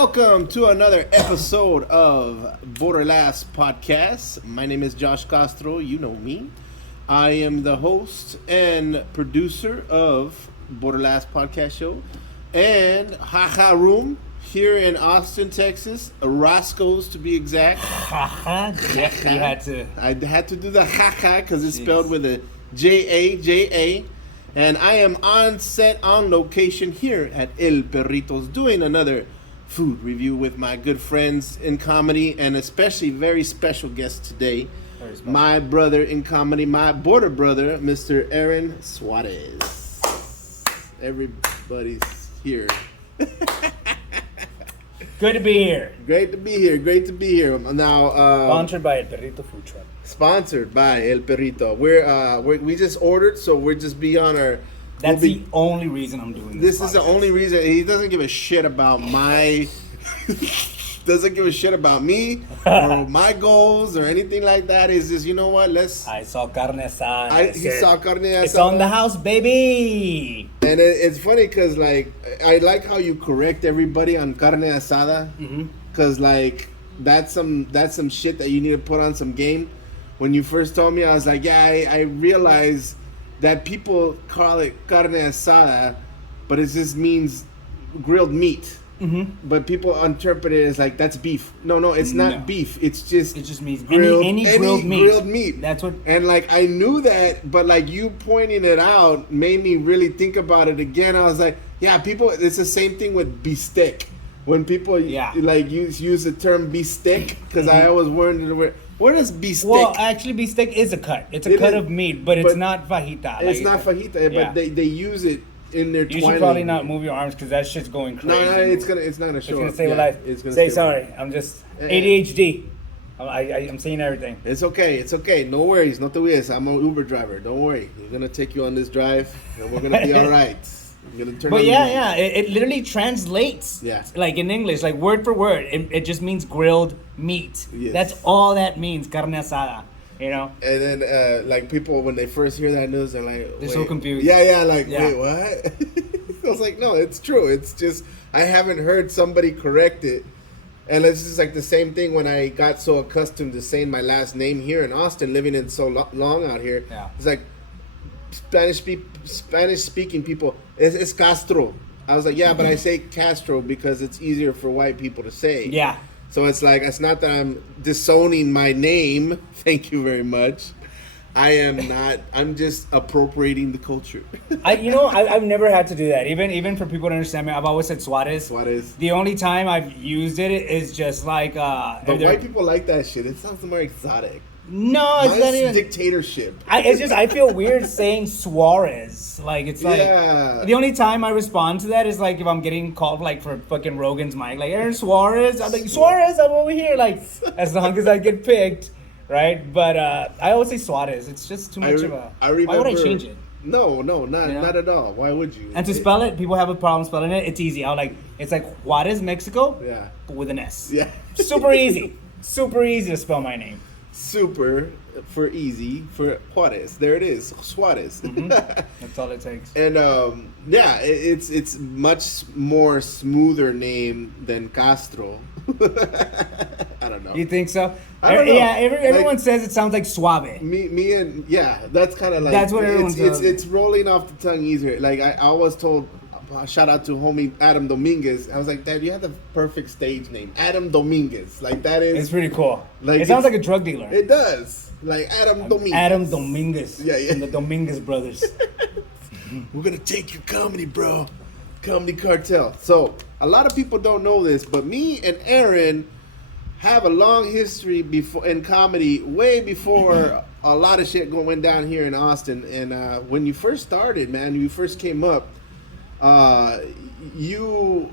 Welcome to another episode of BorderLaughs podcast. My name is Josh Castro. You know me. I am the host and producer of BorderLaughs podcast show and Haha Room here in Austin, Texas. Roscoe's to be exact. Haha. Yeah, you had to. I had to do the haha because it's spelled with a J-A. And I am on set, on location here at El Perritos doing another food review with my good friends in comedy and especially very special guest today. My brother in comedy, my border brother, Mr. Aaron Suarez. Everybody's here. Good to be here. Great to be here. Great to be here. Now, Sponsored by El Perrito Food Truck. Sponsored by El Perrito. We just ordered, so we'll just be on our. That's the only reason I'm doing this. This is the only reason. He doesn't give a shit about my. Doesn't give a shit about me or my goals or anything like that. Is just, you know what? I saw carne asada. He saw carne asada. It's on the house, baby. And it's funny because like I like how you correct everybody on carne asada. Because like that's some shit that you need to put on some game. When you first told me, I was like, yeah, I realize that people call it carne asada, but it just means grilled meat. But people interpret it as like that's beef. No, it's not beef. It just means grilled, any grilled meat. Grilled meat. That's what. And like I knew that, but like you pointing it out made me really think about it again. I was like, yeah, people. It's the same thing with beefsteak. When people like use the term beefsteak, because I always wondered where does beefsteak? Well, actually, beefsteak is a cut. It's a cut of meat, but it's not fajita. It's not fajita, but they use it in their. You should probably not move your arms because that shit's going crazy. No, it's not gonna show. It's gonna save a life. Say sorry. I'm just ADHD. I'm seeing everything. It's okay. No worries. No te worries. I'm an Uber driver. Don't worry. We're gonna take you on this drive, and we're gonna be all right. But it literally translates. Yeah. Like in English, like word for word, it just means grilled meat. Yes. That's all that means, carne asada. You know. And then like people when they first hear that news, they're like, they're so confused. Wait, what? I was like, no, it's true. It's just I haven't heard somebody correct it. And it's just like the same thing when I got so accustomed to saying my last name here in Austin, living in so long out here. Yeah. It's like Spanish speaking people, it's Castro. I was like, yeah, but I say Castro because it's easier for white people to say. Yeah. So it's like, it's not that I'm disowning my name. Thank you very much. I am not. I'm just appropriating the culture. I've never had to do that. Even for people to understand me, I've always said Suarez. Suarez. The only time I've used it is just like. But white people like that shit. It sounds more exotic. No, it's not even dictatorship. I feel weird saying Suarez. Like it's like the only time I respond to that is like if I'm getting called like for fucking Rogan's mic, like Aaron Suarez. I'm like Suarez, I'm over here. Like as long as I get picked, right? But I always say Suarez. It's just too much of a. Remember, why would I change it? No, not at all. Why would you? And to spell it, people have a problem spelling it. It's easy. It's like Juarez, Mexico. Yeah. But with an S. Yeah. Super easy. Super easy to spell my name. Super for easy for Juarez. There it is, Suarez. That's all it takes. And it's much more smoother name than Castro. I don't know. You think so? I don't know. Yeah, everyone says it sounds like suave. Me and that's kind of like that's what everyone says. It's rolling off the tongue easier. Like I was told. Shout out to homie Adam Dominguez. I was like, Dad, you have the perfect stage name, Adam Dominguez. Like that is. It's pretty cool. Like it sounds like a drug dealer. It does. Like Adam Dominguez. Adam Dominguez. Yeah. From the Dominguez brothers. We're gonna take your comedy, bro. Comedy cartel. So a lot of people don't know this, but me and Aaron have a long history in comedy, way before a lot of shit went down here in Austin. And when you first started, man, you first came up. You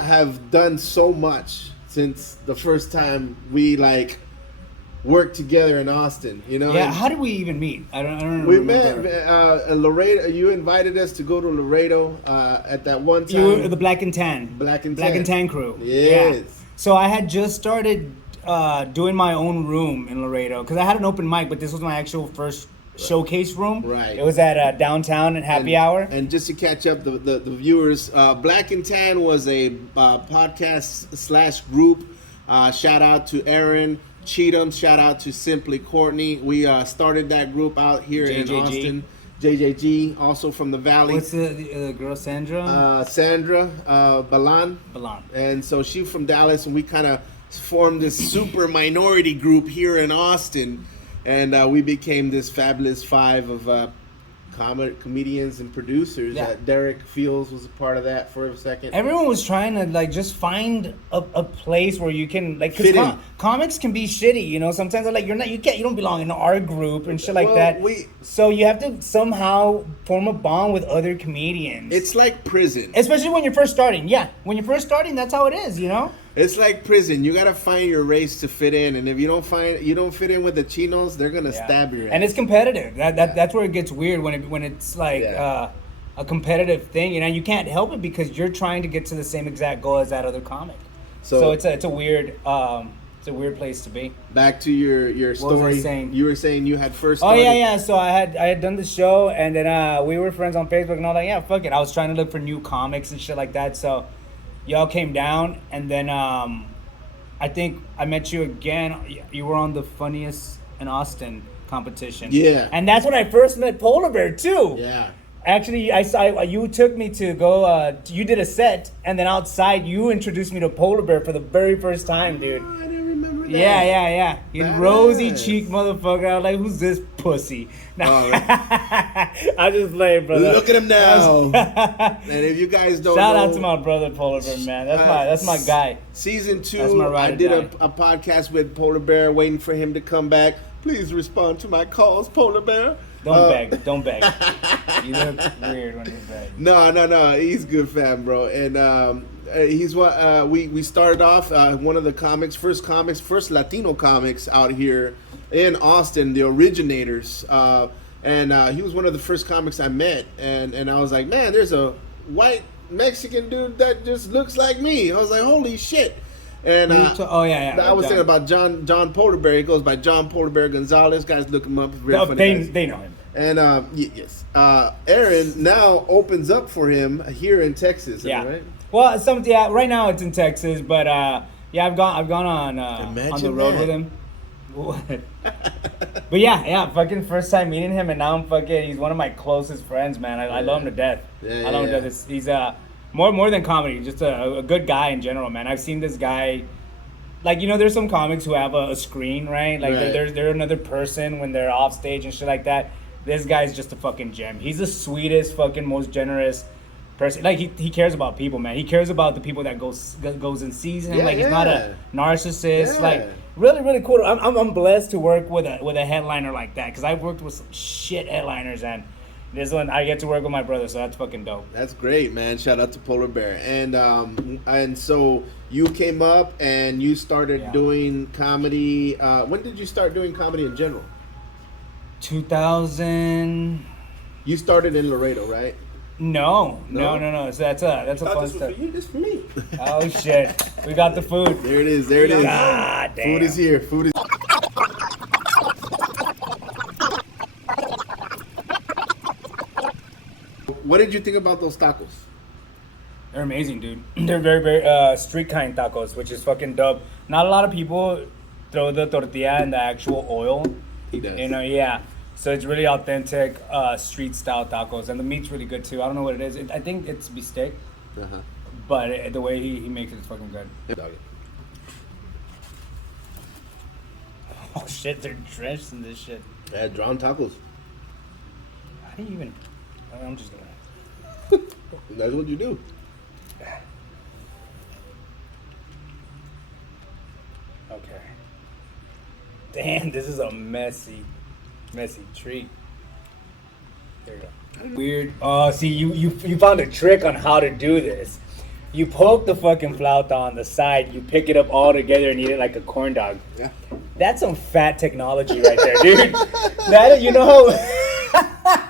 have done so much since the first time we like worked together in Austin, you know? Yeah, how did we even meet? I don't we remember. We met Laredo. You invited us to go to Laredo at that one time. You were the Black and Tan. Black and Tan crew. Yes. Yeah. So I had just started doing my own room in Laredo because I had an open mic, but this was my actual first showcase room. Right. It was at downtown at happy hour. And just to catch up the viewers, Black and Tan was a podcast / group. Shout out to Aaron Cheatham. Shout out to Simply Courtney. We started that group out here in Austin. JJG, also from the Valley. What's the girl, Sandra? Sandra Balan. Balan. And so she's from Dallas, and we kind of formed this super minority group here in Austin. And we became this fabulous five of comedians and producers. Yeah. Derek Fields was a part of that for a second. Everyone was trying to like just find a place where you can like, Fit in. Comics can be shitty, you know. Sometimes they're like you don't belong in our group and shit like that. So you have to somehow form a bond with other comedians. It's like prison, especially when you're first starting. Yeah, when you're first starting, that's how it is, you know. It's like prison. You gotta find your race to fit in, and if you don't fit in with the chinos, they're gonna stab your ass. And it's competitive. That's where it gets weird when it's like a competitive thing. You know, you can't help it because you're trying to get to the same exact goal as that other comic. So it's a weird place to be. Back to your story. What was I saying? You were saying you had first started. Oh yeah. So I had done the show, and then we were friends on Facebook, and I was like, yeah, fuck it. I was trying to look for new comics and shit like that. So y'all came down, and then I think I met you again. You were on the Funniest in Austin competition. Yeah. And that's when I first met Polar Bear too. Yeah. Actually, I saw you took me to go. You did a set, and then outside you introduced me to Polar Bear for the very first time, dude. Oh, I didn't remember that. Yeah. You rosy cheek motherfucker. I was like, who's this pussy? Oh, I just played, brother. Look at him now. And if you guys don't shout know, out to my brother Polar Bear, man. That's my guy. Season 2, I did a podcast with Polar Bear, waiting for him to come back. Please respond to my calls, Polar Bear. Don't beg. You look weird when you beg. No. He's good fam, bro. And he's what we started off one of the first Latino comics out here in Austin, the originators. And he was one of the first comics I met. And I was like, man, there's a white Mexican dude that just looks like me. I was like, holy shit. And I was saying about John Polar Bear. He goes by John Polar Bear Gonzalez. Guys, look him up. They know him. And yes, Aaron now opens up for him here in Texas. Yeah. Right? Well, right now it's in Texas, but I've gone on the road with him. But fucking first time meeting him, and now he's one of my closest friends, man. I love him to death. I love him to death. He's more than comedy, just a good guy in general, man. I've seen this guy, like, you know, there's some comics who have a screen, right? Like, they're another person when they're off stage and shit like that. This guy's just a fucking gem. He's the sweetest, fucking most generous person. Like, he cares about people, man. He cares about the people that goes and sees him. He's not a narcissist. Yeah. Like, really, really cool. I'm blessed to work with a headliner like that, because I've worked with some shit headliners, and this one I get to work with my brother, so that's fucking dope. That's great, man. Shout out to Polar Bear. And so you came up and you started doing comedy. When did you start doing comedy in general? 2000. You started in Laredo, right? No. So that's a fun stuff. For you, this for me. Oh shit, we got the food. There it is. God damn. Food is here. What did you think about those tacos? They're amazing, dude. They're very, very street kind tacos, which is fucking dope. Not a lot of people throw the tortilla in the actual oil. He does. You know, yeah. So it's really authentic street style tacos, and the meat's really good too. I don't know what it is. I think it's beefsteak, but the way he makes it is fucking good. Oh shit, they're drenched in this shit. Yeah, drawn tacos. How do you even? I'm just gonna. That's what you do. Okay. Damn, this is a messy treat. There you go. Weird. Oh, see, you found a trick on how to do this. You poke the fucking flauta on the side, you pick it up all together and eat it like a corn dog. Yeah. That's some fat technology right there, dude. That, you know how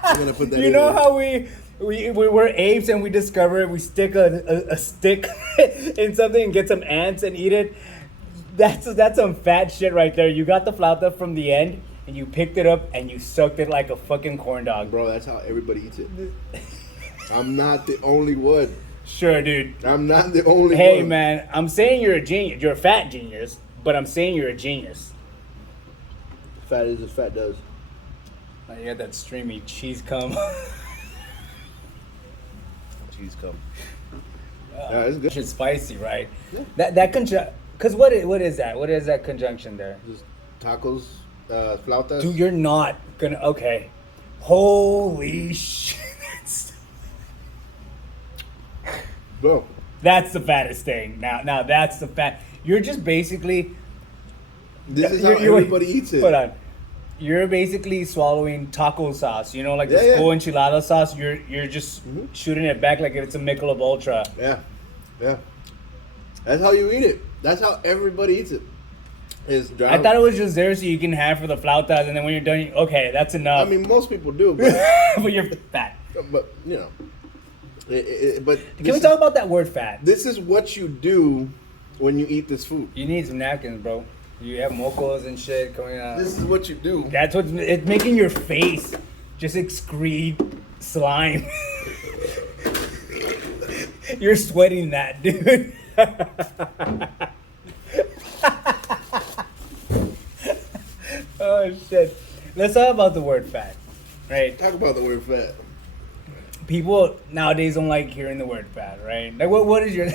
I'm gonna put that you know how we were apes and we discovered we stick a stick in something and get some ants and eat it. That's some fat shit right there. You got the flauta from the end. and you picked it up and you sucked it like a fucking corn dog. Bro, that's how everybody eats it. I'm not the only one. Sure, dude. I'm not the only one. Hey, man, I'm saying you're a genius. You're a fat genius, but I'm saying you're a genius. Fat is as fat does. You got that streamy cheese cum. Cheese cum. Yeah, it's good. It's spicy, right? Yeah. That because what is that? What is that conjunction there? Just tacos, flautas. Dude, you're not gonna. Okay. Holy shit. Bro. That's the fattest thing. Now that's the fat. You're just basically. This is how everybody eats it. Hold on. You're basically swallowing taco sauce. You know, like the school enchilada sauce. You're just shooting it back like it's a Michelob Ultra. Yeah. That's how you eat it. That's how everybody eats it. I thought it was just there so you can have for the flautas, and then when you're done, okay, that's enough. I mean, most people do, but, but you're fat. But you know. But can we talk about that word fat? This is what you do when you eat this food. You need some napkins, bro. You have mocos and shit coming out. This is what you do. That's what's it's making your face just excrete slime. You're sweating that, dude. Oh shit. Let's talk about the word fat. Right? Talk about the word fat. People nowadays don't like hearing the word fat, right? Like what is your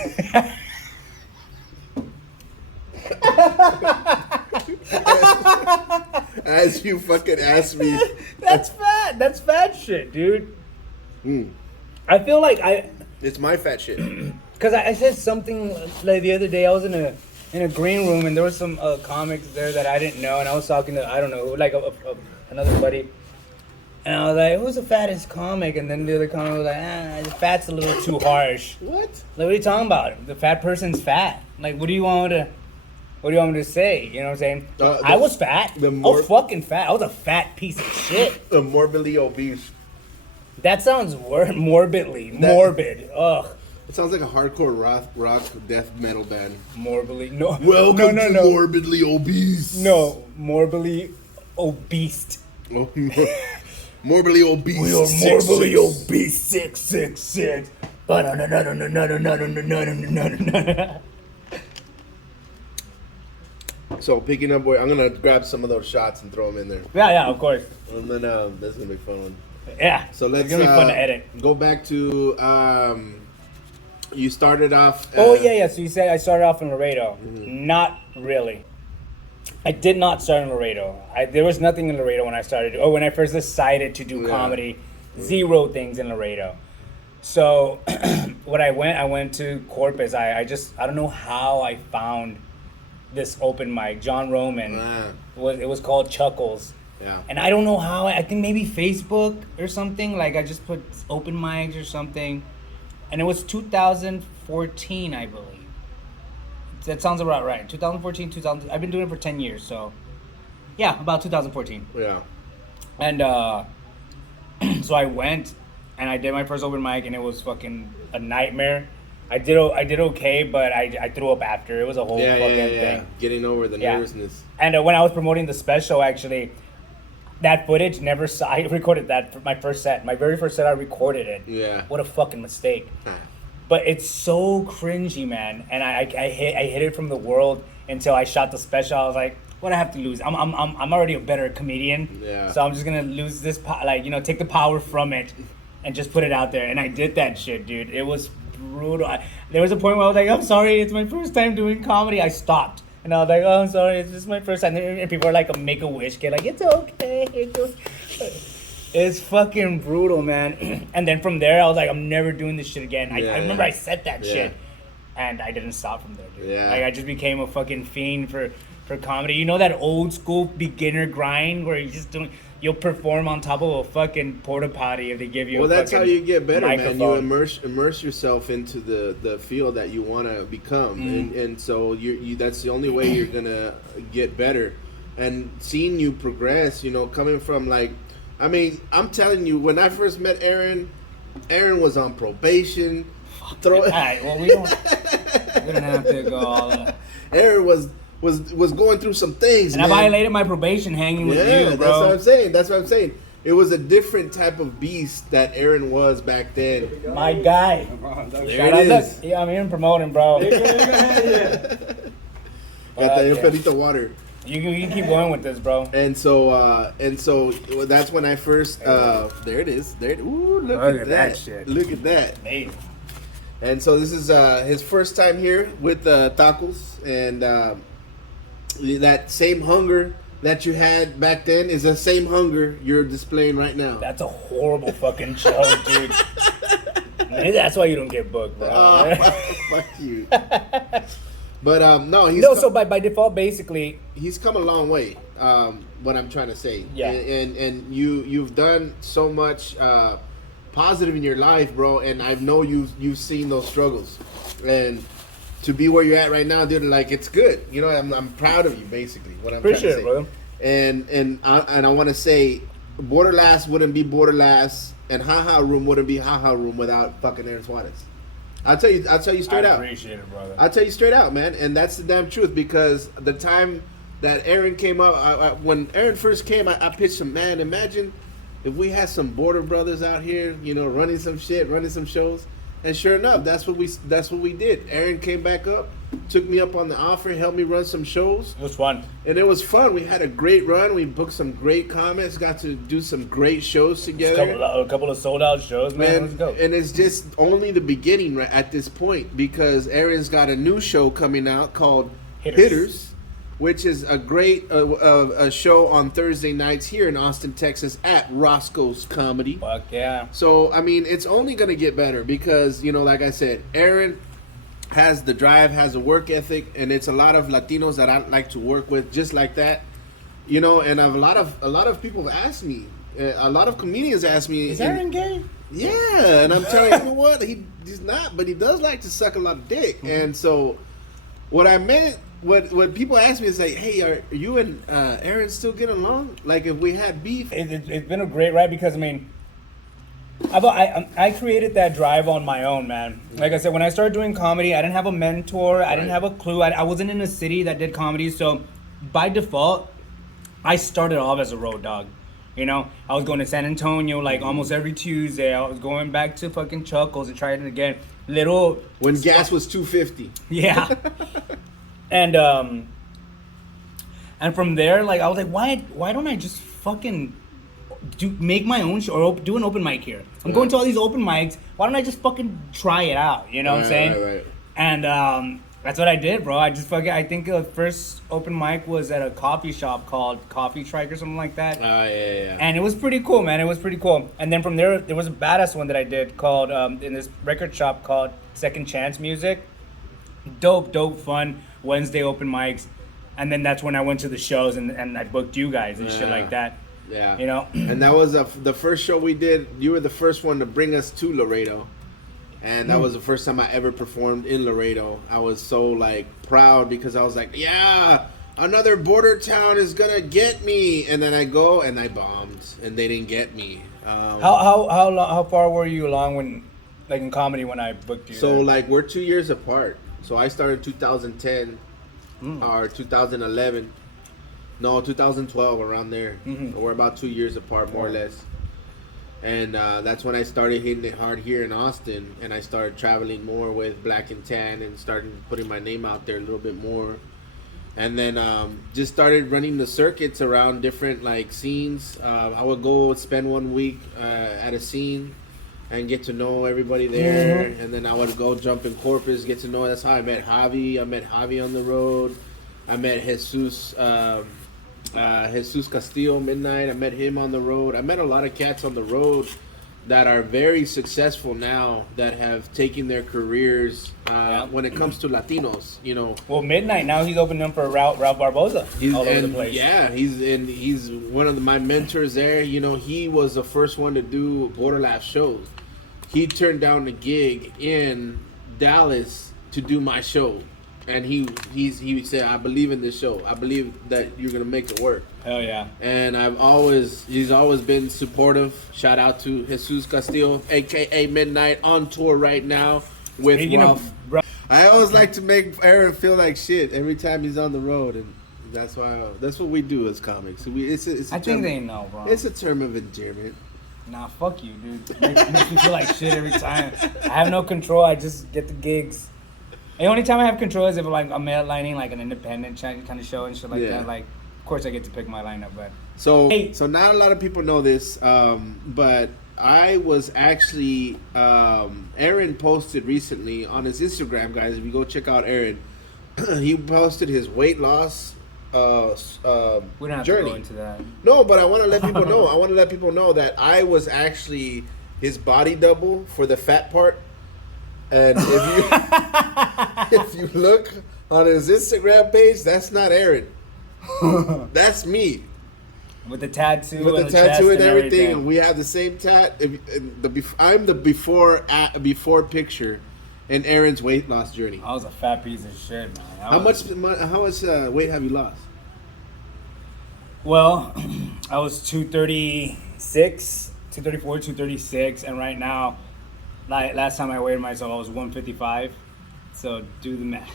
As you fucking asked me. That's fat. That's fat shit, dude. I feel like It's my fat shit. Cause I said something like the other day. I was in a green room and there was some comics there that I didn't know, and I was talking to I don't know like another buddy, and I was like, "Who's the fattest comic?" And then the other comic was like, "The fat's a little too harsh." What? Like, what are you talking about? The fat person's fat. Like, what do you want me to say? You know what I'm saying? I was fat. I was fucking fat. I was a fat piece of shit. Morbidly obese. That sounds morbid. Ugh. It sounds like a hardcore rock death metal band. Morbidly, no. Welcome to Morbidly Obese. No, morbidly obese. Morbidly obese. We are morbidly obese. 666. So picking up, I'm gonna grab some of those shots and throw them in there. Yeah, of course. And then that's gonna be a fun one. Yeah. So let's. It's gonna be fun to edit. Go back to you started off. So you said I started off in Laredo. Not really. I did not start in Laredo. There was nothing in Laredo when I started. Or when I first decided to do comedy, zero things in Laredo. So when I went to Corpus. I don't know how I found this open mic. John Roman. It was called Chuckles. Yeah. And I don't know how. I think maybe Facebook or something. Like I just put open mics or something. And it was 2014, I believe. That sounds about right. 2014, 2000. I've been doing it for 10 years, so yeah, about 2014. Yeah. And so I went and I did my first open mic, and it was fucking a nightmare. I did okay, but I threw up after. It was a whole fucking thing. Getting over the nervousness. And when I was promoting the special, actually, that footage never saw. I recorded that for my first set. My very first set, I recorded it. Yeah. What a fucking mistake. But it's so cringy, man. And I hid it from the world until I shot the special. I was like, what do I have to lose? I'm already a better comedian. Yeah. So I'm just gonna lose this, take the power from it, and just put it out there. And I did that shit, dude. It was brutal. There was a point where I was like, I'm sorry, it's my first time doing comedy. I stopped. And I was like, oh, I'm sorry, it's just my first time. And people are like a Make-A-Wish kid, like, it's okay. It's fucking brutal, man. And then from there, I was like, I'm never doing this shit again. I remember I said that shit. And I didn't stop from there, dude. Yeah. Like, I just became a fucking fiend for comedy. You know that old school beginner grind where you'll perform on top of a fucking porta potty if they give you that's how you get better, microphone. man. You immerse yourself into the field that you want to become, and so you that's the only way you're gonna get better. And seeing you progress, coming from like, I mean, I'm telling you, when I first met Aaron was on probation. Alright, well we don't have to go all that. Aaron was was going through some things, and man. I violated my probation hanging with you, bro. That's what I'm saying. It was a different type of beast that Aaron was back then. My guy. There it is. Look, yeah, I'm even promoting, bro. Got that Perrito water. You can keep going with this, bro. And so that's when I first. There it is. There. Ooh, look at that shit. Look at that. Amazing. And so this is his first time here with tacos, and that same hunger that you had back then is the same hunger you're displaying right now. That's a horrible fucking show, dude. Maybe that's why you don't get booked, bro. Oh, fuck you. But no, he's so by default, basically, he's come a long way. What I'm trying to say, yeah. And you've done so much positive in your life, bro. And I know you've seen those struggles, and to be where you're at right now, dude, like it's good. You know, I'm proud of you, basically. What I'm appreciate trying to say. It, brother. And I want to say, BorderLaughs wouldn't be BorderLaughs, and Haha Room wouldn't be Haha Room without fucking Aaron Suarez. I'll tell you straight out. I appreciate it, brother. I'll tell you straight out, man, and that's the damn truth. Because the time that Aaron came up, when Aaron first came, I pitched him, man. Imagine if we had some Border brothers out here, you know, running some shit, running some shows. And sure enough, that's what we did. Aaron came back up, took me up on the offer, helped me run some shows. It was fun. And it was fun. We had a great run. We booked some great comics, got to do some great shows together. A couple of sold out shows, man. Let's go. And it's just only the beginning right at this point, because Aaron's got a new show coming out called Hitters, which is a great a show on Thursday nights here in Austin, Texas at Roscoe's Comedy. Fuck yeah. So, I mean, it's only going to get better because, you know, like I said, Aaron has the drive, has a work ethic, and it's a lot of Latinos that I like to work with just like that. You know, and a lot of people have asked me, a lot of comedians ask me, is Aaron gay? Yeah, and I'm telling you what, he's not, but he does like to suck a lot of dick. Mm-hmm. And so what I meant, what people ask me is like, hey, are you and Aaron still getting along? Like, if we had beef? It's been a great ride because, I mean, I created that drive on my own, man. Like I said, when I started doing comedy, I didn't have a mentor. I didn't have a clue. I wasn't in a city that did comedy. So by default, I started off as a road dog. You know, I was going to San Antonio like almost every Tuesday. I was going back to fucking Chuckles and trying it again. When gas was $2.50. Yeah. And from there, like, I was like, why don't I just fucking make my own show or do an open mic here? I'm going to all these open mics. Why don't I just fucking try it out? You know what I'm saying? Right. And that's what I did, bro. I think the first open mic was at a coffee shop called Coffee Strike or something like that. Yeah. And it was pretty cool, man. It was pretty cool. And then from there was a badass one that I did called in this record shop called Second Chance Music. Dope, fun Wednesday open mics. And then that's when I went to the shows and I booked you guys and shit like that. Yeah. You know? And that was the first show we did. You were the first one to bring us to Laredo. And that was the first time I ever performed in Laredo. I was so, like, proud because I was like, yeah, another border town is going to get me. And then I go and I bombed and they didn't get me. How far were you along when, like, in comedy when I booked you? So, like, we're 2 years apart. So I started 2010 or 2011. No, 2012, around there. Mm-hmm. We're about 2 years apart, more or less. And that's when I started hitting it hard here in Austin. And I started traveling more with Black and Tan and started putting my name out there a little bit more. And then just started running the circuits around different, like, scenes. I would go spend 1 week at a scene and get to know everybody there. Mm-hmm. And then I would go jump in Corpus, get to know. That's how I met Javi. I met Javi on the road. I met Jesus Castillo Midnight. I met him on the road. I met a lot of cats on the road that are very successful now, that have taken their careers when it comes to Latinos, you know. Well, Midnight now, he's opening up for Ralph Barboza all over the place. Yeah, he's one of my mentors there. You know, he was the first one to do BorderLaughs shows. He turned down the gig in Dallas to do my show. And he said, I believe in this show. I believe that you're gonna make it work. Hell yeah. And he's always been supportive. Shout out to Jesus Castillo, aka Midnight, on tour right now with Ralph. I always like to make Aaron feel like shit every time he's on the road, and that's what we do as comics. I think they know, bro. It's a term of endearment. Nah, fuck you, dude. It makes me feel like shit every time. I have no control. I just get the gigs. The only time I have control is if like I'm headlining like an independent kind of show and shit like that. Like, of course I get to pick my lineup, but so not a lot of people know this, but I was actually Aaron posted recently on his Instagram, guys. If you go check out Aaron, he posted his weight loss we don't have journey. to go into that. No, but I want to let people know. I want to let people know that I was actually his body double for the fat part. And if you look on his Instagram page, that's not Aaron. That's me. With the tattoo. With the tattoo and everything. We have the same tat. I'm the before picture in Aaron's weight loss journey. I was a fat piece of shit, man. How much weight have you lost? Well, I was 236, 234, 236, and right now, like last time I weighed myself, I was 155. So do the math.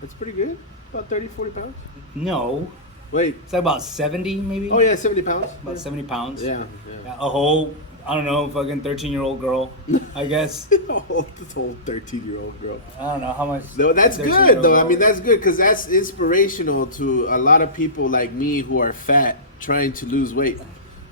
That's pretty good. About 30, 40 pounds? No. Wait. It's like about 70 maybe? Oh yeah, 70 pounds. About 70 pounds. Yeah. A whole, I don't know, fucking 13-year-old girl, I guess. This whole 13-year-old girl. I don't know how much. No, that's good though. I mean, that's good because that's inspirational to a lot of people like me who are fat trying to lose weight.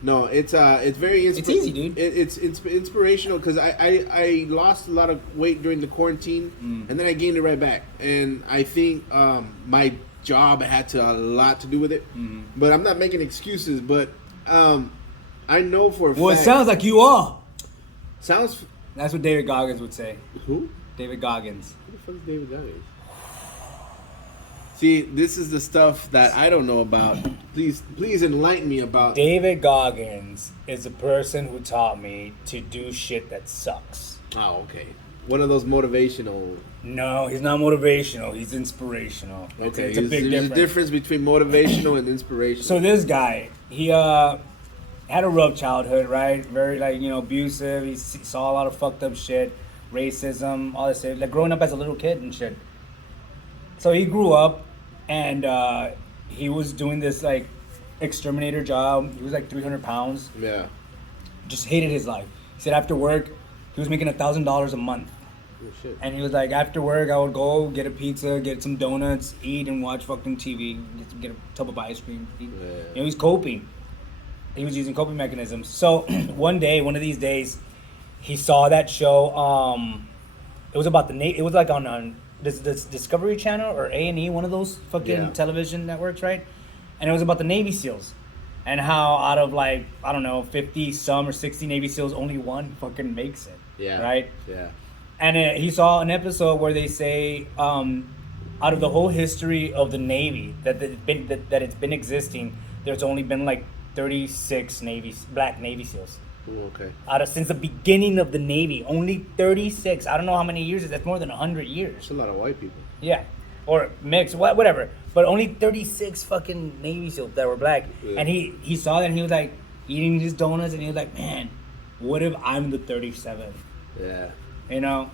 No, it's very it's easy, dude. It's inspirational because I lost a lot of weight during the quarantine and then I gained it right back, and I think my job had a lot to do with it. But I'm not making excuses, but I know for a fact. Well, it sounds like you are. Sounds. That's what David Goggins would say. Who? David Goggins. Who the fuck is David Goggins? See, this is the stuff that I don't know about. Please enlighten me about. David Goggins is a person who taught me to do shit that sucks. Oh, okay. One of those motivational. No, he's not motivational. He's inspirational. Okay, it's a big difference. There's a difference between motivational and inspirational. So this guy, he had a rough childhood, right? Very abusive. He saw a lot of fucked up shit, racism, all this shit. Like growing up as a little kid and shit. So he grew up, and he was doing this like exterminator job. He was like 300 pounds. Yeah. Just hated his life. He said after work, he was making $1,000 a month. Oh, shit. And he was like, after work, I would go get a pizza, get some donuts, eat, and watch fucking TV. Get a tub of ice cream. Eat. Yeah. He's coping. He was using coping mechanisms. So one of these days, he saw that show. It was about it was like on this Discovery Channel or A&E, one of those fucking television networks, right? And it was about the Navy SEALs. And how out of like, I don't know, 50 some or 60 Navy SEALs, only one fucking makes it. Yeah. Right? Yeah. And he saw an episode where they say, out of the whole history of the Navy that it's been existing, there's only been like 36 black Navy SEALs. Ooh, okay. Since the beginning of the Navy, only 36. I don't know how many years. That's more than 100 years. That's a lot of white people. Yeah, or mixed, whatever. But only 36 fucking Navy SEALs that were black. Yeah. And he saw that and he was like eating his donuts and he was like, man, what if I'm the 37th? Yeah. You know?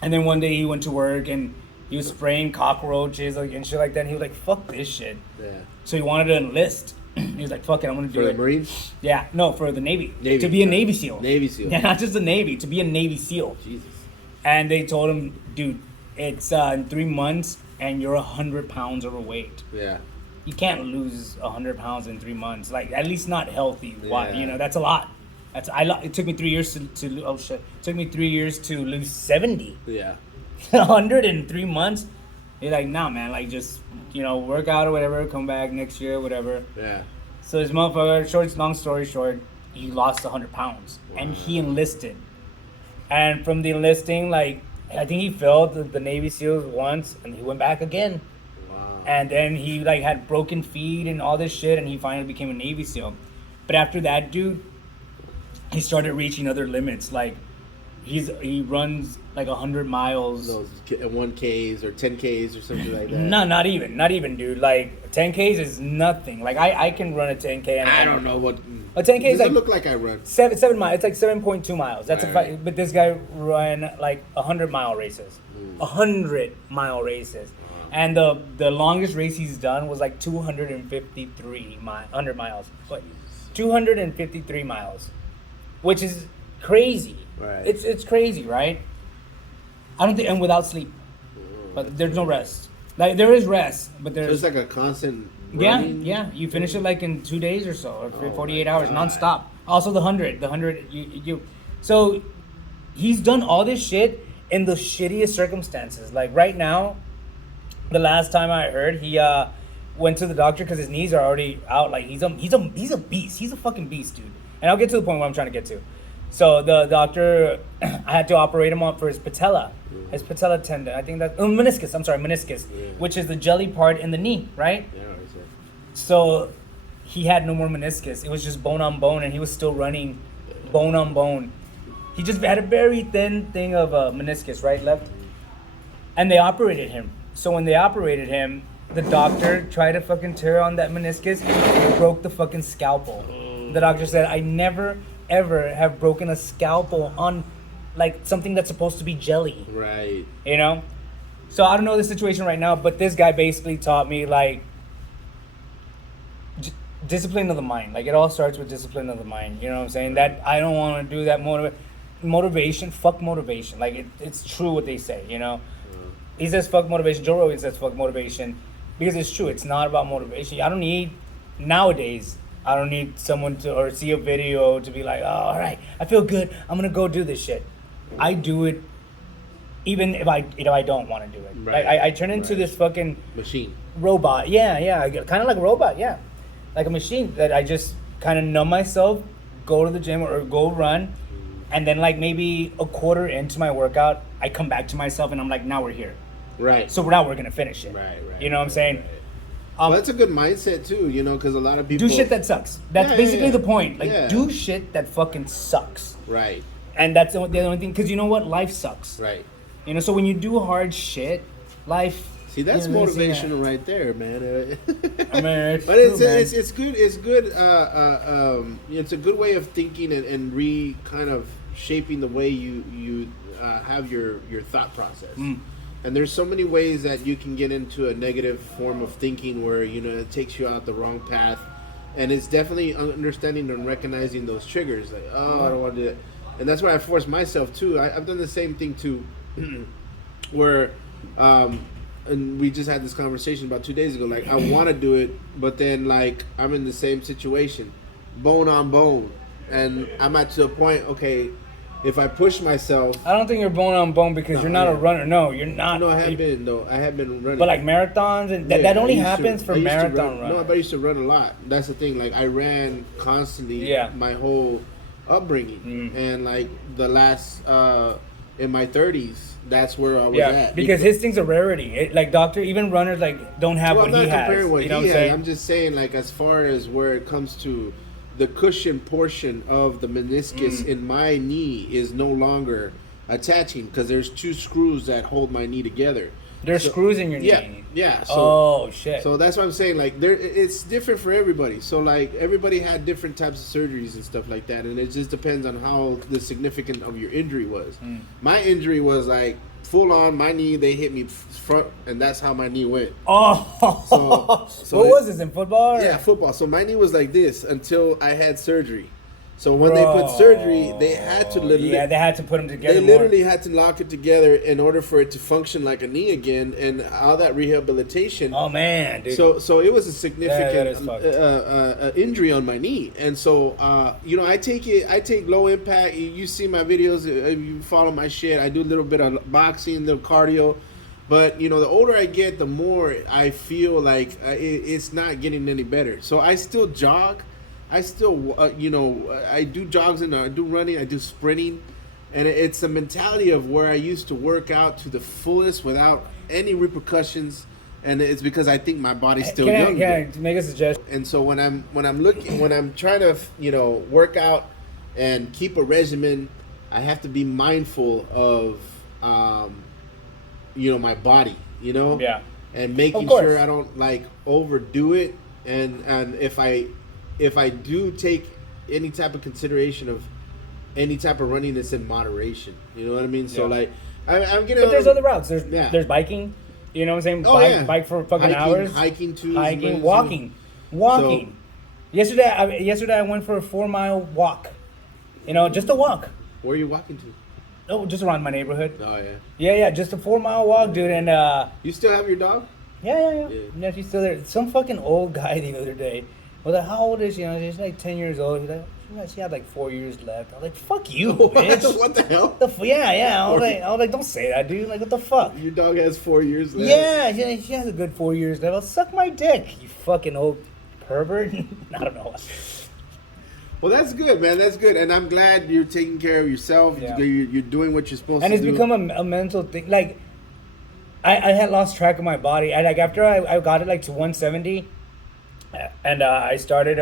And then one day he went to work and he was spraying cockroaches and shit like that. And he was like, fuck this shit. Yeah. So he wanted to enlist. He was like, fuck it, I'm going to do it. For the Marines? Yeah, no, for the Navy. To be a Navy SEAL. Navy SEAL. Yeah, not just the Navy, to be a Navy SEAL. Jesus. And they told him, dude, it's in 3 months and you're 100 pounds overweight. Yeah. You can't lose 100 pounds in 3 months. Like, at least not healthy. Yeah. You know, that's a lot. It took me 3 years to oh shit. It took me 3 years to lose 70. Yeah. 100 in 3 months. You're like, nah, man. Like, just work out or whatever. Come back next year, whatever. Yeah. So this motherfucker, long story short, he lost 100 pounds. Wow. And he enlisted. And from the enlisting, like, I think he failed the Navy SEALs once, and he went back again. Wow. And then he like had broken feet and all this shit, and he finally became a Navy SEAL. But after that, dude, he started reaching other limits. Like he runs like 100 miles. Those 1Ks or 10Ks or something like that. No, not even, dude. Like 10Ks is nothing. Like I can run a 10K. And I don't know what. A 10K is like look like I run 7 miles. It's like 7.2 miles. That's right. But this guy ran like 100-mile races. 100-mile races. And the longest race he's done was like 100 miles. But 253 miles, which is crazy. Right. It's crazy, right? I don't think, and without sleep, but there's no rest. Like there is rest, but there's. So it's like a constant. Running? Yeah. You finish it like in 2 days or so, or 48 hours, nonstop. Also the 100, you. So he's done all this shit in the shittiest circumstances. Like right now, the last time I heard, he went to the doctor because his knees are already out. Like he's a beast. He's a fucking beast, dude. And I'll get to the point where I'm trying to get to. So the doctor, I had to operate him up for his patella tendon. I think that meniscus. I'm sorry, meniscus, which is the jelly part in the knee, right? Yeah. So he had no more meniscus. It was just bone on bone, and he was still running bone on bone. He just had a very thin thing of meniscus, right, left. And they operated him. So when they operated him, the doctor tried to fucking tear on that meniscus, broke the fucking scalpel. The doctor said, I never, ever have broken a scalpel on like something that's supposed to be jelly. Right. You know? So I don't know the situation right now, but this guy basically taught me like discipline of the mind. Like it all starts with discipline of the mind. You know what I'm saying? That I don't want to do that motivation. Fuck motivation. Like it's true what they say, you know? He says fuck motivation. Joe Rogan says fuck motivation because it's true. It's not about motivation. Nowadays, I don't need someone to or see a video to be like, oh, all right, I feel good. I'm going to go do this shit. I do it even if I don't want to do it. Right. I turn into this fucking machine. Robot. Yeah. Kind of like a robot, yeah. Like a machine that I just kind of numb myself, go to the gym or go run, and then like maybe a quarter into my workout, I come back to myself and I'm like, now we're here. Right. So now we're going to finish it. Right. You know what I'm saying? Right. Well, that's a good mindset too, you know, because a lot of people do shit that sucks. That's basically the point. Like, do shit that fucking sucks. Right. And that's the only thing, because you know what? Life sucks. Right. You know, so when you do hard shit, life. See, that's motivational right there, man. I mean, but it's good. It's good. It's a good way of thinking and kind of shaping the way you have your thought process. And there's so many ways that you can get into a negative form of thinking where, you know, it takes you out the wrong path. And it's definitely understanding and recognizing those triggers. Like, oh, I don't want to do that. And that's why I force myself, too. I've done the same thing, too, where, and we just had this conversation about 2 days ago. Like, I want to do it, but then, like, I'm in the same situation, bone on bone. And I'm at to a point, okay, if I push myself... I don't think you're bone on bone because you're not a runner. No, you're not. No, I have been, though. I have been running. But like marathons, and that only happens for marathon runners. No, but I used to run a lot. That's the thing. Like, I ran constantly my whole upbringing. And, like, the last... in my 30s, that's where I was at. Because his thing's a rarity. Even runners, like, don't have what he has. I'm not comparing what he has. I'm just saying, like, as far as where it comes to... the cushion portion of the meniscus in my knee is no longer attaching because there's 2 screws that hold my knee together. There's screws in your knee? Yeah. So, shit. So that's what I'm saying. Like, it's different for everybody. So, like, everybody had different types of surgeries and stuff like that. And it just depends on how the significant of your injury was. My injury was, like, full on, my knee, they hit me front, and that's how my knee went. So what was this, in football? Yeah, football. So my knee was like this until I had surgery. So when they put surgery, they had to literally... Yeah, they had to put them together. They literally had to lock it together in order for it to function like a knee again, and all that rehabilitation. Oh, man, dude. So it was a significant injury on my knee. And so, you know, I take low impact. You see my videos, you follow my shit. I do a little bit of boxing, a little cardio. But, you know, the older I get, the more I feel like it's not getting any better. So I still jog. I still, I do jogs and I do running, I do sprinting. And it's a mentality of where I used to work out to the fullest without any repercussions. And it's because I think my body's still young. Can I make a suggestion? And so when I'm trying to, work out and keep a regimen, I have to be mindful of, my body, Yeah. and making sure I don't like overdo it. And if I do take any type of consideration of any type of running, it's in moderation. You know what I mean? So like, I'm getting. But there's other routes. There's biking. You know what I'm saying? Bike for fucking hours. Hiking too. Walking. So, yesterday I went for a 4-mile walk. Just a walk. Where are you walking to? Oh, just around my neighborhood. Oh yeah. Yeah, just a 4-mile walk, dude. And you still have your dog? Yeah. Yeah, she's still there. Some fucking old guy the other day. I was like, how old is she? She's like 10 years old. He's like, she had like 4 years left. I was like, fuck you, bitch. What the hell? Yeah. I was like, don't say that, dude. Like, what the fuck? Your dog has 4 years left. Yeah, she has a good 4 years left. I'll suck my dick, you fucking old pervert. I don't know. Well, that's good, man. That's good, and I'm glad you're taking care of yourself. Yeah. You're doing what you're supposed to do. And it's become a mental thing. Like, I had lost track of my body. After I got it like to 170, and I started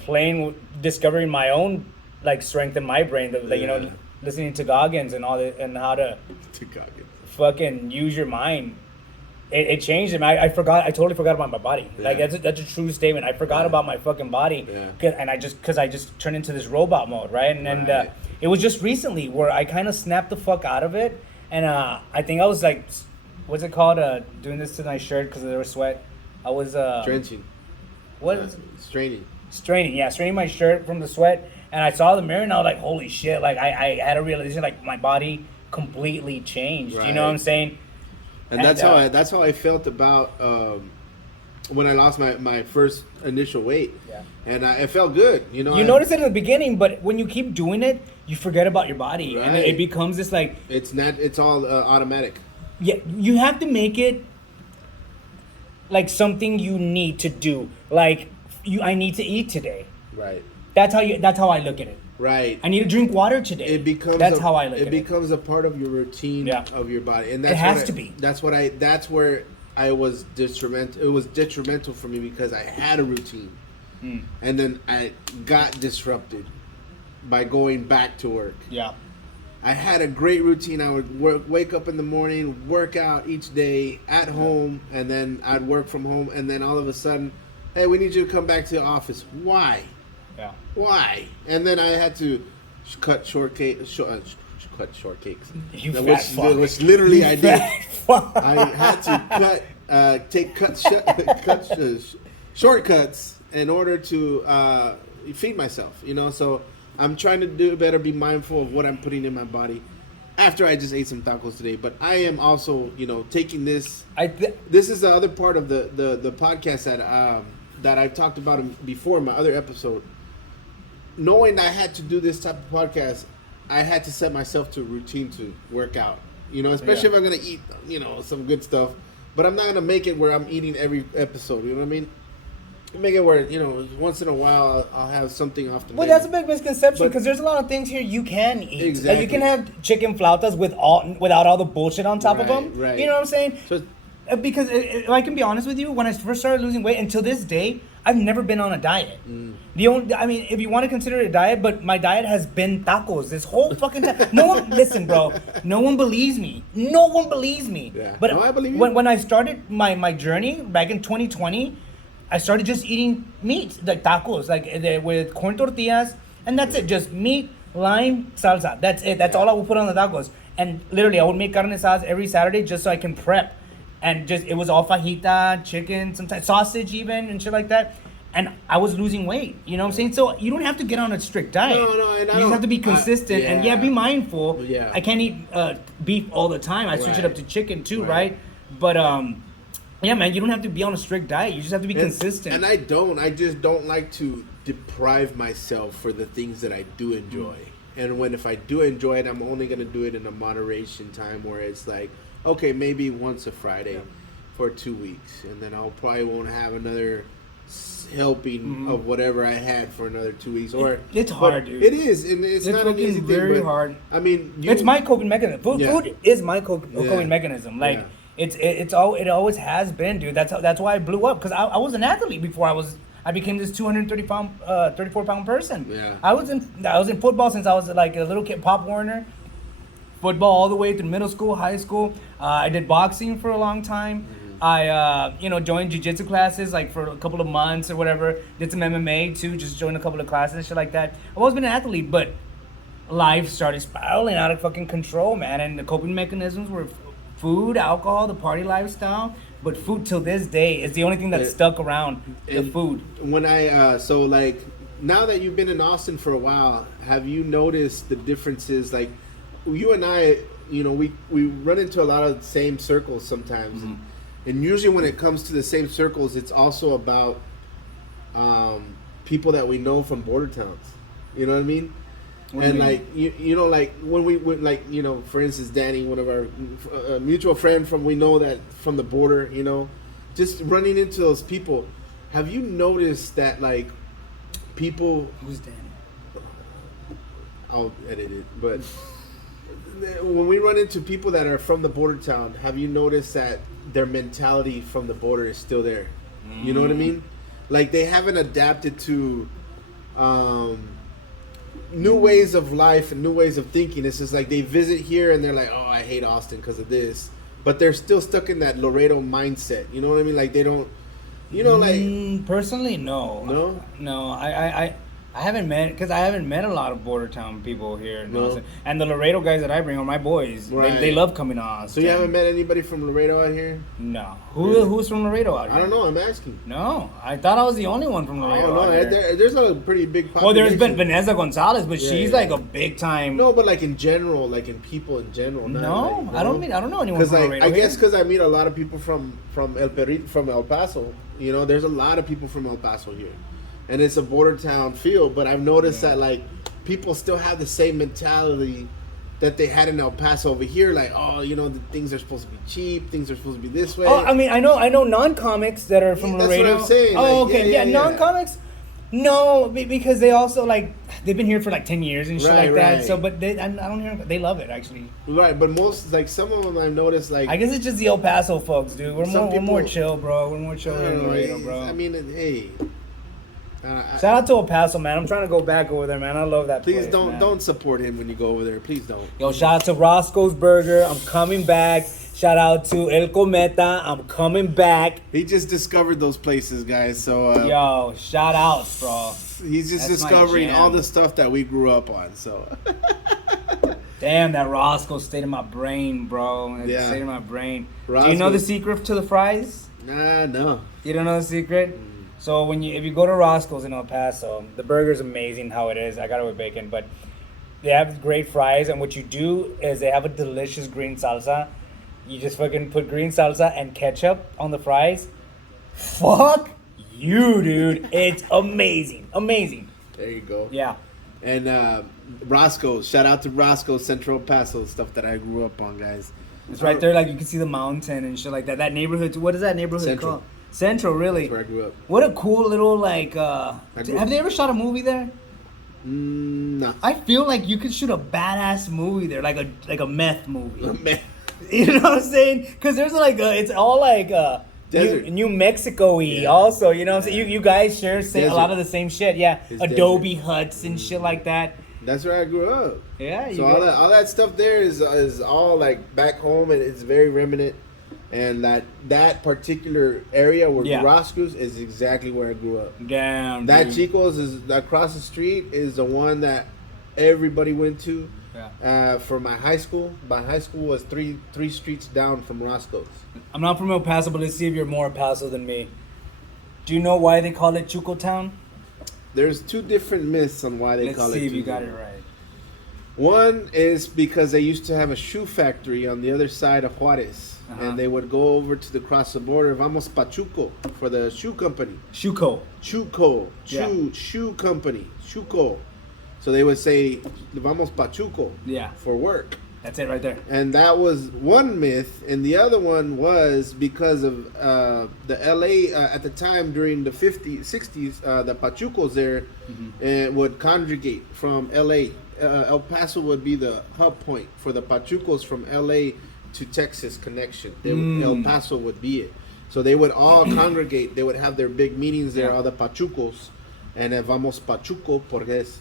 playing, discovering my own like strength in my brain. Listening to Goggins and all that, and how to fucking use your mind. It changed him. I totally forgot about my body. Yeah. Like that's a true statement. I forgot about my fucking body, and I just turned into this robot mode, right? And it was just recently where I kind of snapped the fuck out of it, and I think I was like, what's it called? Doing this to my shirt because there was sweat. I was drenching. What is straining my shirt from the sweat, and I saw the mirror and I was like, holy shit! Like I had a realization, like my body completely changed. Right. You know what I'm saying? And that's how I felt about when I lost my first initial weight. Yeah. And it felt good, You notice it in the beginning, but when you keep doing it, you forget about your body, right. And it becomes this like it's all automatic. Yeah, you have to make it like something you need to do. Like I need to eat today. Right. That's how I look at it. Right. I need to drink water today. That's how I look at it. It becomes a part of your routine of your body, and it has to be. That's where I was detrimental. It was detrimental for me because I had a routine, and then I got disrupted by going back to work. Yeah. I had a great routine. I would wake up in the morning, work out each day at home, and then I'd work from home, and then all of a sudden, hey, we need you to come back to the office. Why? Yeah. Why? And then I had to cut shortcakes. Which literally I did. I had to take shortcuts in order to feed myself. So I'm trying to do better, be mindful of what I'm putting in my body. After I just ate some tacos today, but I am also, taking this. This is the other part of the podcast that I've talked about before in my other episode. Knowing I had to do this type of podcast, I had to set myself to a routine to work out. Especially if I'm gonna eat, some good stuff. But I'm not gonna make it where I'm eating every episode. You know what I mean? Make it where once in a while I'll have something off the menu. Well, that's a big misconception because there's a lot of things here you can eat. Exactly. You can have chicken flautas without all the bullshit on top of them. Right. You know what I'm saying? So, because if I can be honest with you, when I first started losing weight until this day, I've never been on a diet. If you want to consider it a diet, but my diet has been tacos this whole fucking time. Listen, bro. No one believes me. Yeah. But I believe you. When I started my journey back in 2020, I started just eating meat, like tacos, with corn tortillas, and that's it. Just meat, lime, salsa. That's it. That's all I would put on the tacos. And literally, I would make carne asadas every Saturday just so I can prep. And it was all fajita, chicken, sometimes sausage even, and shit like that. And I was losing weight. You know what I'm saying? So you don't have to get on a strict diet. No, and you just have to be consistent and be mindful. Yeah. I can't eat beef all the time. I switch it up to chicken too, right? But yeah, man, you don't have to be on a strict diet. You just have to be consistent. And I just don't like to deprive myself for the things that I do enjoy. And if I do enjoy it, I'm only going to do it in a moderation time where it's like, okay, maybe once a Friday for 2 weeks. And then I'll probably won't have another helping of whatever I had for another 2 weeks. It's hard, dude. It is. And it's not an easy thing. Very hard. I mean, it's my coping mechanism. Food is my coping mechanism. Like, it always has been, dude. That's why I blew up, because I was an athlete before I I became this 34 pound person. Yeah. I was in football since I was like a little kid, Pop Warner. Football all the way through middle school, high school. I did boxing for a long time. Mm-hmm. I joined jiu-jitsu classes like for a couple of months or whatever. Did some MMA too, just joined a couple of classes and shit like that. I've always been an athlete, but life started spiraling out of fucking control, man. And the coping mechanisms were food, alcohol, the party lifestyle. But food till this day is the only thing that's stuck around, the food. When so like, now that you've been in Austin for a while, have you noticed the differences? Like, you and I, we run into a lot of the same circles sometimes. Mm-hmm. And usually when it comes to the same circles, it's also about people that we know from border towns. You know what I mean? And like like when we like for instance, Danny, one of our mutual friend we know that from the border, just running into those people. Have you noticed that like people? Who's Danny? I'll edit it, but when we run into people that are from the border town, have you noticed that their mentality from the border is still there? You know what I mean? Like they haven't adapted to new ways of life and new ways of thinking. It's just like they visit here and they're like, oh, I hate Austin because of this. But they're still stuck in that Laredo mindset. You know what I mean? Like they don't, like... Personally, no. No? No, I haven't met a lot of border town people here in Austin. And the Laredo guys that I bring are my boys. Right. They love coming to Austin. So you haven't met anybody from Laredo out here? No. Who's from Laredo out here? I don't know. I'm asking. No. I thought I was the only one from Laredo out here. There's a pretty big population. Well, there's been Vanessa Gonzalez, but she's like a big time... No, but like in general, like in people in general. No, like, I don't know anyone from Laredo. I guess because I meet a lot of people from El Paso. There's a lot of people from El Paso here. And it's a border town feel, but I've noticed that like people still have the same mentality that they had in El Paso over here. Like, the things are supposed to be cheap, things are supposed to be this way. Oh, I mean, I know non-comics that are from Laredo. That's what I'm saying. Oh, okay, yeah, non-comics. No, because they also like they've been here for like 10 years and shit like that. So, but I don't hear they love it actually. Right, but most like some of them I've noticed like. I guess it's just the El Paso folks, dude. We're more chill, bro. We're more chill here in Laredo, bro. I mean, hey. Shout out to El Paso, man. I'm trying to go back over there, man. I love that place. Please don't support him when you go over there. Please don't. Yo, shout out to Roscoe's Burger. I'm coming back. Shout out to El Cometa. I'm coming back. He just discovered those places, guys. So yo, shout outs, bro. He's just discovering all the stuff that we grew up on. So damn, that Roscoe stayed in my brain, bro. It stayed in my brain. Roscoe's. Do you know the secret to the fries? Nah, no. You don't know the secret? So if you go to Roscoe's in El Paso, the burger's amazing how it is. I got it with bacon, but they have great fries. And what you do is they have a delicious green salsa. You just fucking put green salsa and ketchup on the fries. Fuck you, dude. It's amazing. Amazing. There you go. Yeah. And Roscoe's. Shout out to Roscoe's, Central El Paso, stuff that I grew up on, guys. It's right there. Like you can see the mountain and shit like that. That neighborhood. What is that neighborhood called? Central, really. That's where I grew up. What a cool little like. Have they ever shot a movie there? No. I feel like you could shoot a badass movie there, like a meth movie. A meth. You know what I'm saying? Because there's like it's all like New Mexico-y also. You know what I'm saying? You guys share a lot of the same shit. Yeah, It's Adobe desert. Huts and shit like that. That's where I grew up. Yeah. So all that stuff there is all like back home, and it's very remnant. And that particular area where Roscoe's is exactly where I grew up. Damn. That dude. Chico's is across the street is the one that everybody went to. Yeah. For my high school. My high school was three streets down from Roscoe's. I'm not from El Paso, but let's see if you're more El Paso than me. Do you know why they call it Chuco Town? There's two different myths on why they call it. Let's see if you Chuco. got it right. One is because they used to have a shoe factory on the other side of Juarez. And they would go over to cross the border, vamos Pachuco, for the shoe company. Chuco. Shoe company, Chuco. So they would say, vamos Pachuco, for work. That's it right there. And that was one myth. And the other one was because of the LA, at the time during the 50s, 60s, the Pachucos there would congregate from LA. El Paso would be the hub point for the Pachucos from LA to Texas connection. El Paso would be it. So they would all congregate. They would have their big meetings there, all the Pachucos. And vamos Pachuco porque es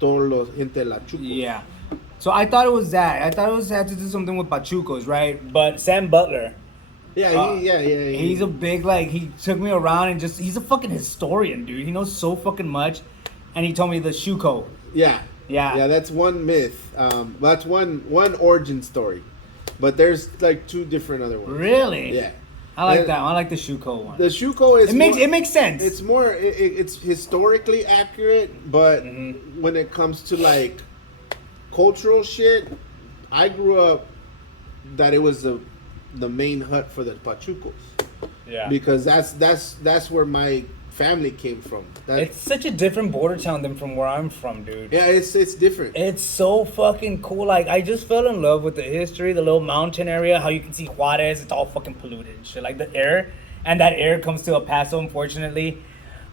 todos los gente de la Chuco. Yeah. So I thought it was that. I thought it was had to do something with Pachucos, right? But Sam Butler. Yeah, He's a big, like, he took me around and he's a fucking historian, dude. He knows so fucking much. And he told me the Shuko. Yeah. Yeah. That's one myth. That's one origin story. But there's like 2 different other ones. Really? Yeah. I like that one. I like the Shuko one. The Shuko is it makes sense. It's more it's historically accurate, but when it comes to like cultural shit, I grew up that it was the main hut for the Pachucos. Yeah. Because that's where my family came from. It's such a different border town than from where I'm from, dude. Yeah, it's different. It's so fucking cool. Like, I just fell in love with the history, the little mountain area, how you can see Juarez. It's all fucking polluted and shit. Like, the air, and that air comes to El Paso, unfortunately.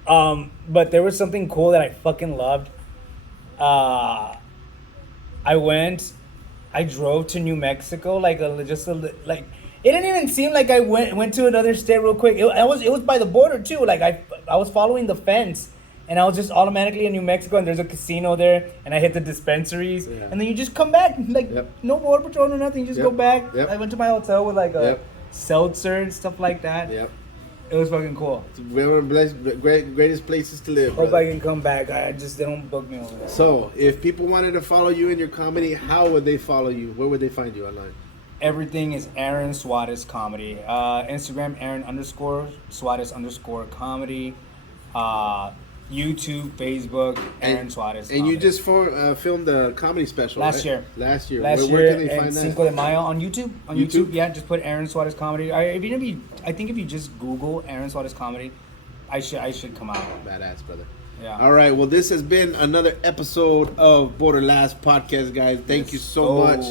But there was something cool that I fucking loved. I drove to New Mexico, it didn't even seem like I went to another state real quick. It was by the border too. Like I was following the fence, and I was just automatically in New Mexico. And there's a casino there, and I hit the dispensaries, and then you just come back, like no border patrol or nothing. You just go back. Yep. I went to my hotel with like a seltzer and stuff like that. Yep. It was fucking cool. It's one of the greatest places to live. Hope brother. I can come back. They don't book me over there. So, if people wanted to follow you in your comedy, how would they follow you? Where would they find you online? Everything is Aaron Suarez Comedy. Instagram, Aaron_Suarez_comedy. YouTube, Facebook, Aaron Suarez Comedy. And you just filmed the comedy special, Last right? year. Last year. Where can they find that? Cinco de Mayo on YouTube. On YouTube? Yeah, just put Aaron Suarez Comedy. I think if you just Google Aaron Suarez Comedy, I should come out. Badass, brother. Yeah. All right. Well, this has been another episode of BorderLaughs podcast, guys. Thank you so much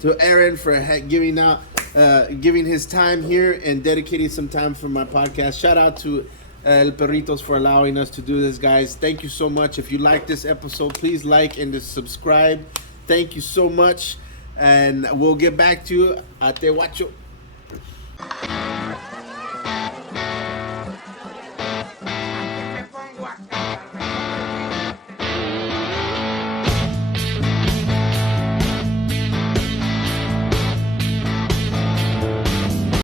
to Aaron for giving his time here and dedicating some time for my podcast. Shout out to El Perritos for allowing us to do this, guys. Thank you so much. If you like this episode, please like and subscribe. Thank you so much. And we'll get back to you. Ate Huacho.